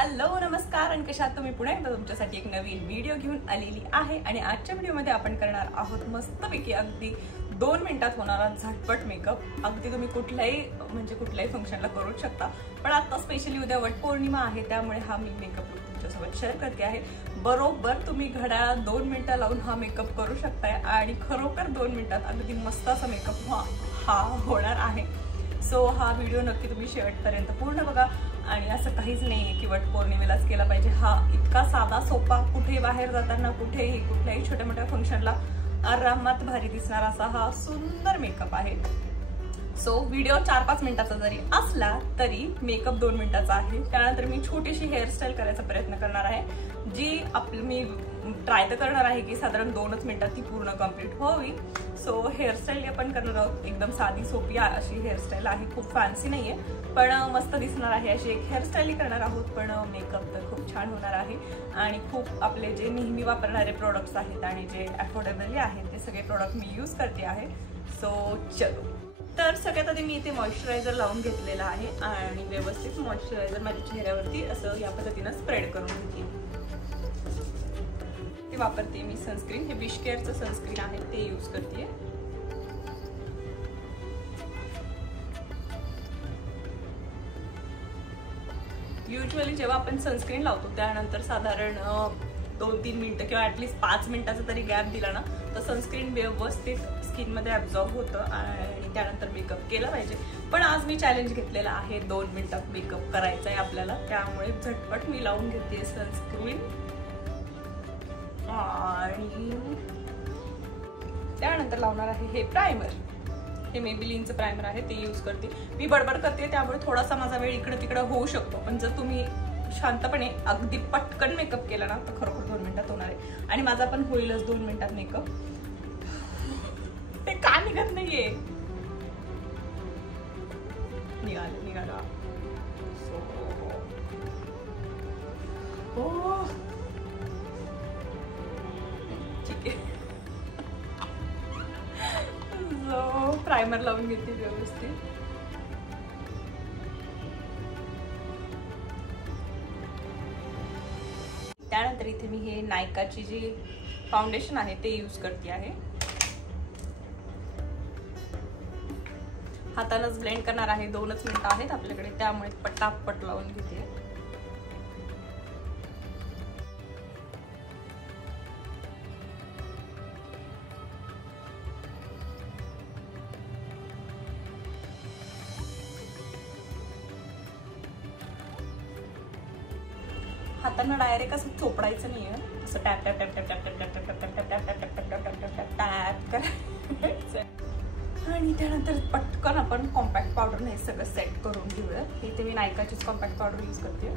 Hello नमस्कार आणि कशा आहात तुम्ही? पुन्हा एकदा तुमच्यासाठी एक नवीन व्हिडिओ घेऊन आलेली आहे आणि आजच्या व्हिडिओमध्ये आपण करणार आहोत मस्तपैकी अगदी 2 मिनिटात होणारा झटपट मेकअप. अगदी तुम्ही कुठल्याही फंक्शनला करू शकता. पण आता स्पेशली उद्या वटपौर्णिमा आहे त्यामुळे हा मी मेकअप लुक तुमच्यासोबत शेअर करते आहे. बरोबर तुम्ही घड्याळात 2 मिनिटं लावून हा मेकअप करू शकताय आणि खरोखर 2 मिनिटात अगदी मस्त असा मेकअप हा होणार आहे. सो हा व्हिडिओ नक्की तुम्ही शेवटपर्यंत पूर्ण बघा. आणि असं काहीच नाहीये की वटपौर्णिमेलाच केला पाहिजे. हा इतका साधा सोपा, कुठेही बाहेर जाताना कुठल्याही छोट्या मोठ्या फंक्शनला आरामात भारी दिसणार असा हा सुंदर मेकअप आहे. सो व्हिडिओ 4-5 मिनिटाचा जरी असला तरी मेकअप 2 मिनिटाचा आहे. त्यानंतर मी छोटीशी हेअरस्टाईल करायचा प्रयत्न करणार आहे, जी मी ट्राय तर करणार आहे की साधारण 2च मिनिटात ती पूर्ण कम्प्लीट व्हावी. सो हेअरस्टाईल आपण करणार आहोत एकदम साधी सोपी अशी हेअरस्टाईल आहे, खूप फॅन्सी नाहीये पण मस्त दिसणार आहे अशी एक हेअरस्टाईल करणार आहोत. पण मेकअप तर खूप छान होणार आहे आणि खूप आपले जे नेहमी वापरणारे प्रोडक्ट्स आहेत आणि जे अफोर्डेबल आहेत ते सगळे प्रोडक्ट मी यूज करते आहे. सो चलो. तर सगळ्यात आधी मी इथे मॉइश्चरायझर लावून घेतलेला आहे आणि व्यवस्थित मॉइश्चरायझर माझ्या चेहऱ्यावरती असं या पद्धतीनं स्प्रेड करून घेते. ते वापरते मी सनस्क्रीन, हे विश केअरचं सनस्क्रीन आहे ते यूज करते. युजली जेव्हा आपण सनस्क्रीन लावतो त्यानंतर साधारण 2-3 मिनिटं किंवा ॲटलिस्ट 5 मिनिटाचा तरी गॅप दिला ना तर सनस्क्रीन व्यवस्थित स्किनमध्ये ॲब्झॉर्ब होतं आणि त्यानंतर मेकअप केला पाहिजे. पण आज मी चॅलेंज घेतलेला आहे 2 मिनिटात मेकअप करायचा आहे आपल्याला, त्यामुळे झटपट मी लावून घेते सनस्क्रीन. आणि त्यानंतर लावणार आहे हे प्रायमर, हे मेबेलिनचं प्रायमर आहे ते यूज करते. मी बडबड करते त्यामुळे थोडासा माझा वेळ इकडं तिकडं होऊ शकतो, पण जर तुम्ही शांतपणे अगदी पटकन मेकअप केला ना तर खरोखर 2 मिनिटात होणार आहे आणि माझा पण होईलच 2 मिनिटात मेकअप. ते का निघत नाहीये? निघाला. हो ठीक आहे. प्रायमर लावून घेते व्यवस्थित. त्यानंतर इथे मी हे नायकाची जी फाउंडेशन आहे ते यूज करते आहे. हातानंच ब्लेंड करणार आहे. 2च मिनिटं आहेत आपल्याकडे त्यामुळे पटापट लावून घेते. हातांना डायरेक्ट असं चोपडायचं नाहीये, असं tap tap tap tap tap tap tap tap tap tap tap tap tap tap tap tap tap करायचं. आणि त्यानंतर पटकन आपण कॉम्पॅक्ट पावडर हे सगळं सेट करून घेऊया. इथे मी नायकाचीच कॉम्पॅक्ट पावडर यूज करते.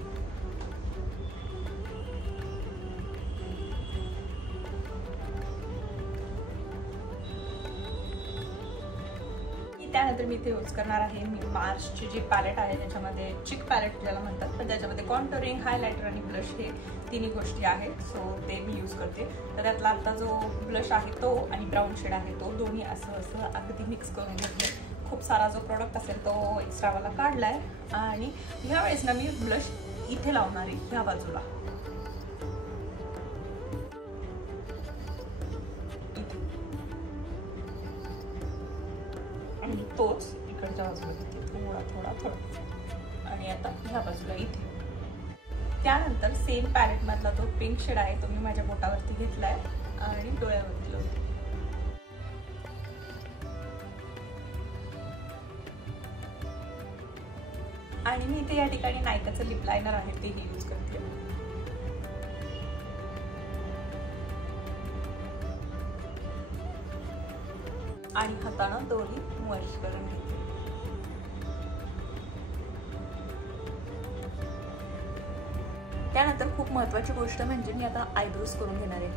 त्यानंतर मी इथे यूज करणार आहे मी मार्सची जी पॅलेट आहे त्याच्यामध्ये चिक पॅलेट ज्याला म्हणतात, पण त्याच्यामध्ये कॉन्टोरिंग, हायलायटर आणि ब्लश हे तिन्ही गोष्टी आहेत. सो ते मी यूज करते. तर त्यातला आता जो ब्लश आहे तो आणि ब्राऊन शेड आहे तो दोन्ही असं अगदी मिक्स करून घेतले. खूप सारा जो प्रोडक्ट असेल तो एक्स्ट्रावाला काढलाय आणि ह्या वेळेस ना मी ब्लश इथे लावणार आहे, ह्या बाजूला. आणि तोच इकडच्या बाजूला घेते थोडा आणि आता ह्या बाजूला इथे. त्यानंतर सेम पॅलेट मधला तो पिंक शेड आहे तो मी माझ्या बोटावरती घेतलाय आणि डोळ्यावरती लावते. आणि मी इथे या ठिकाणी नायकाचं लिप लायनर आहे तेही यूज करते. आणि हातानं दोन्ही मर्ज करून घेते. त्यानंतर खूप महत्त्वाची गोष्ट म्हणजे मी आता आयब्रोज करून घेणार आहे.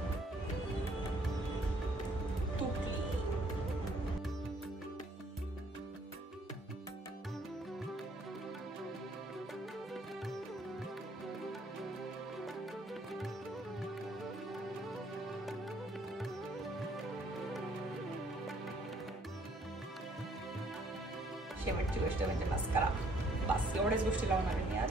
शेवटची गोष्ट म्हणजे मस्कारा. बस एवढ्याच गोष्टी लावणार आहे मी आज.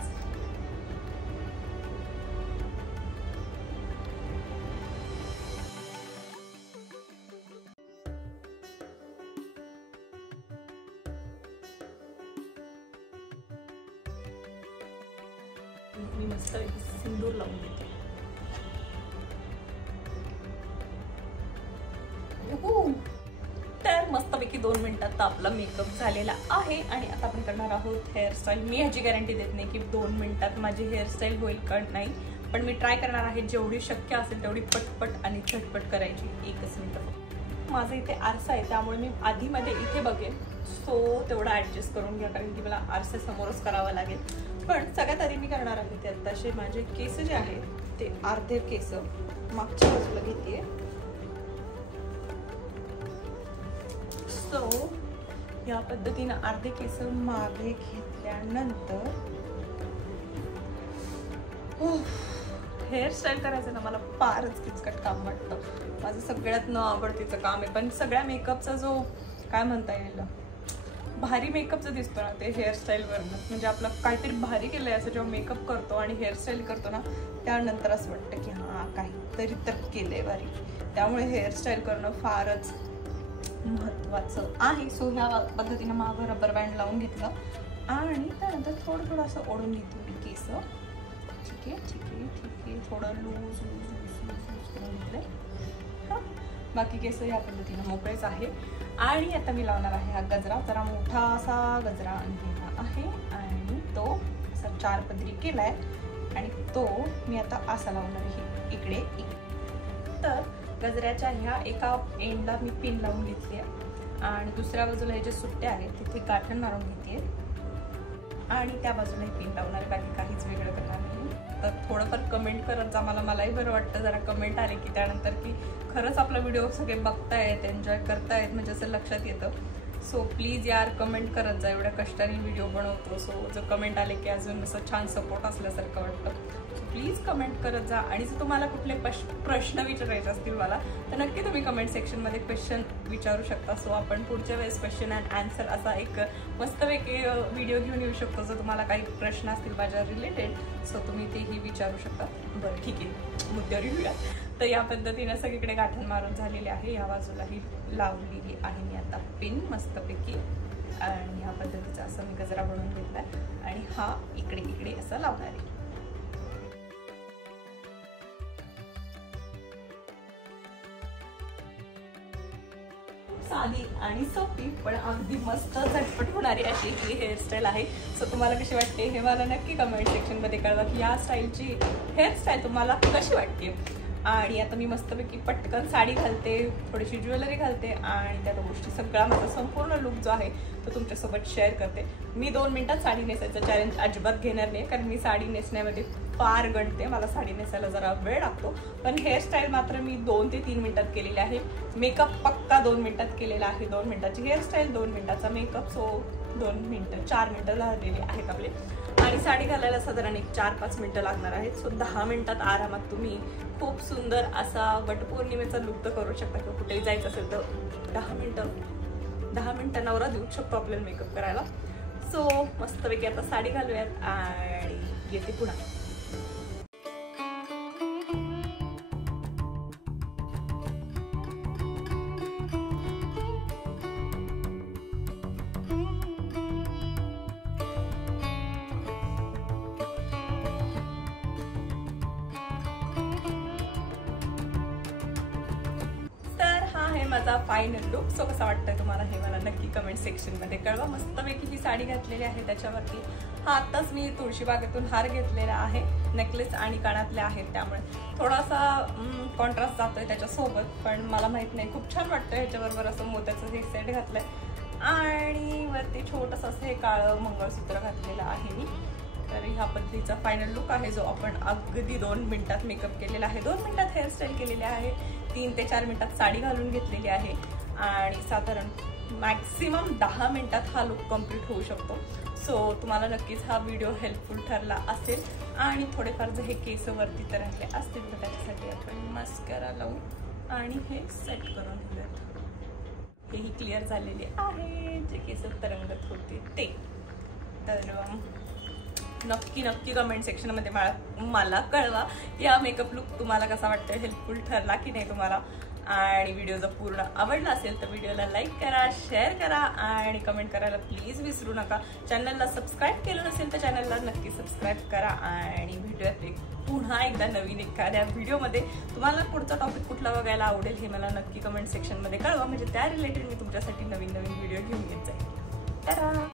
मी मस्त सिंदूर लावून देते. तर मस्तपैकी 2 मिनिटात आपला मेकअप झालेला आहे आणि आता आपण करणार आहोत हेअरस्टाईल. मी ह्याची गॅरंटी देत नाही की 2 मिनिटात माझी हेअरस्टाईल होईल का नाही, पण मी ट्राय करणार आहे जेवढी शक्य असेल तेवढी पटपट आणि झटपट करायची. 1 मिनिट. माझं इथे आरसा आहे त्यामुळे मी आधीमध्ये इथे बघेन, सो तेवढा ॲडजस्ट करून घ्या कारण की मला आरशासमोरच करावं लागेल. पण सगळ्यात आधी मी करणार आहे ते आत्ताशे माझे केस जे आहेत ते अर्धे केस मागच्या बाजूला घेते. सो या पद्धतीनं अर्धे केस मागे घेतल्यानंतर हेअरस्टाईल करायचं ना मला फारच किचकट काम वाटतं. माझं सगळ्यात न आवडतीचं काम आहे, पण सगळ्या मेकअपचा जो काय म्हणता येईल भारी मेकअप जो दिसतो ना ते हेअरस्टाईलवरनं. म्हणजे आपलं काहीतरी भारी केलंय असं जेव्हा मेकअप करतो आणि हेअरस्टाईल करतो ना त्यानंतर असं वाटतं की हां काहीतरी तर केलंय भारी. त्यामुळे हेअरस्टाईल करणं फारच महत्त्वाचं आहे. सो ह्या पद्धतीनं मागं रबर बँड लावून घेतलं आणि त्यानंतर थोडं असं ओढून घेतलं मी केस. ठीक आहे थोडं लूज करून घेतलंय. हां बाकी केस या पद्धतीनं मोकळेच आहे. आणि आता मी लावणार आहे हा गजरा. जरा मोठा असा गजरा आणलेला आहे आणि तो असा 4 पदरी केलाय आणि तो मी आता असा लावणार आहे इकडे. तर गजऱ्याच्या ह्या एका एंडला मी पिन लावून घेतली आहे आणि दुसऱ्या बाजूला हे जे सुट्टे आहेत तिथे गाठण मारून घेते आणि त्या बाजूला हे पिन लावणार आहे. बाकी काहीच वेगळं करणार नाही. तर थोडंफार कमेंट करत जा. मलाही बरं वाटतं जरा कमेंट आले की त्यानंतर की खरंच आपला व्हिडिओ सगळे बघतायत एन्जॉय करतायत म्हणजे असं लक्षात येतं. सो प्लीज यार कमेंट करत जा. एवढ्या कष्टाने व्हिडिओ बनवतो सो जो कमेंट आले की अजून असं छान सपोर्ट असल्यासारखं वाटतं. प्लीज कमेंट करत जा. आणि जर तुम्हाला कुठले प्रश्न विचारायचे असतील मला तर नक्की तुम्ही कमेंट सेक्शनमध्ये क्वेश्चन विचारू शकता. सो आपण पुढच्या वेळेस क्वेश्चन अँड आन्सर असा एक मस्तपैकी व्हिडिओ घेऊन येऊ शकतो. जर तुम्हाला काही प्रश्न असतील माझ्या रिलेटेड सो तुम्ही तेही विचारू शकता. बरं ठीक आहे मुद्द्यावर येऊया. तर या पद्धतीने सगळीकडे गाठण मारून झालेली आहे. या बाजूलाही लावलेली आहे मी आता पिन मस्तपैकी आणि ह्या पद्धतीचा असं मी गजरा बनवून घेतलाय आणि हा इकडे असं लावणार आहे. साधी आणि सोपी पण अगदी मस्त झटपट होणारी अशी ही हेअरस्टाईल आहे. सो तुम्हाला कशी वाटते हे मला नक्की कमेंट सेक्शनमध्ये कळवा की या स्टाईलची हेअरस्टाईल तुम्हाला कशी वाटते. आणि आता मी मस्तपैकी पटकन साडी घालते, थोडीशी ज्वेलरी घालते आणि त्या गोष्टी सगळा माझा संपूर्ण लुक जो आहे तो तुमच्यासोबत शेअर करते. मी 2 मिनिटात साडी नेसायचं चॅलेंज अजिबात घेणार नाही कारण मी साडी नेसण्यामध्ये फार गणते. मला साडी नेसायला जरा वेळ लागतो. पण हेअरस्टाईल मात्र मी 2 ते 3 मिनिटात केलेली आहे. मेकअप पक्का 2 मिनिटात केलेला आहे. 2 मिनिटाची हेअरस्टाईल 2 मिनिटाचा मेकअप. सो 4 मिनिटं झालेली आहेत आपले. आणि साडी घालायला साधारण 4-5 मिनिटं लागणार आहेत. सो 10 मिनिटात आरामात तुम्ही खूप सुंदर असा वटपौर्णिमेचा लुक तर करू शकता किंवा कुठेही जायचं असेल तर 10 मिनिटं नवरा देऊ शकतो आपल्याला मेकअप करायला. सो मस्तपैकी आता साडी घालूयात आणि येते पुन्हा. माझा फायनल लुक. सो कसा वाटतंय तुम्हाला हे मला नक्की कमेंट सेक्शनमध्ये कळवा. मस्तपैकी ही साडी घातलेली आहे त्याच्यावरती हा आत्ताच मी तुळशीबागेतून हार घेतलेला आहे. नेकलेस आणि कानातले आहेत त्यामुळे थोडासा कॉन्ट्रास्ट जातोय त्याच्यासोबत. पण मला माहित नाही खूप छान वाटतं. ह्याच्याबरोबर असं मोत्याचं हे सेट घातलंय आणि वरती छोटंसं असं हे काळं मंगळसूत्र घातलेलं आहे मी. तर ह्या पद्धतीचा फायनल लुक आहे जो आपण अगदी 2 मिनिटात मेकअप केलेला आहे. 2 मिनिटात हेअरस्टाईल केलेली आहे. 3 ते 4 मिनिटात साडी घालून घेतलेली आहे आणि साधारण मॅक्सिमम 10 मिनिटात हा लुक कम्प्लीट होऊ शकतो. सो तुम्हाला नक्कीच हा व्हिडिओ हेल्पफुल ठरला असेल. आणि थोडेफार जर हे केस वरती तरंगले असतील तर त्याच्यासाठी आपण मस्करा लावून आणि हे सेट करून घेऊयात. हेही क्लिअर झालेले आहे जे केस तरंगत होते ते. तर नक्की कमेंट सेक्शनमध्ये मला कळवा या मेकअप लुक तुम्हाला कसा वाटतं, हेल्पफुल ठरला की नाही तुम्हाला. आणि व्हिडिओ जर पूर्ण आवडला असेल तर व्हिडिओला लाईक करा, शेअर करा आणि कमेंट करायला प्लीज विसरू नका. चॅनलला सबस्क्राईब केलं नसेल तर चॅनलला नक्की सबस्क्राईब करा आणि भेटूयात पुन्हा एकदा नवीन एखाद्या व्हिडिओमध्ये. तुम्हाला पुढचा टॉपिक कुठला बघायला आवडेल हे मला नक्की कमेंट सेक्शनमध्ये कळवा, म्हणजे त्या रिलेटेड मी तुमच्यासाठी नवीन व्हिडिओ घेऊन येत जाईल.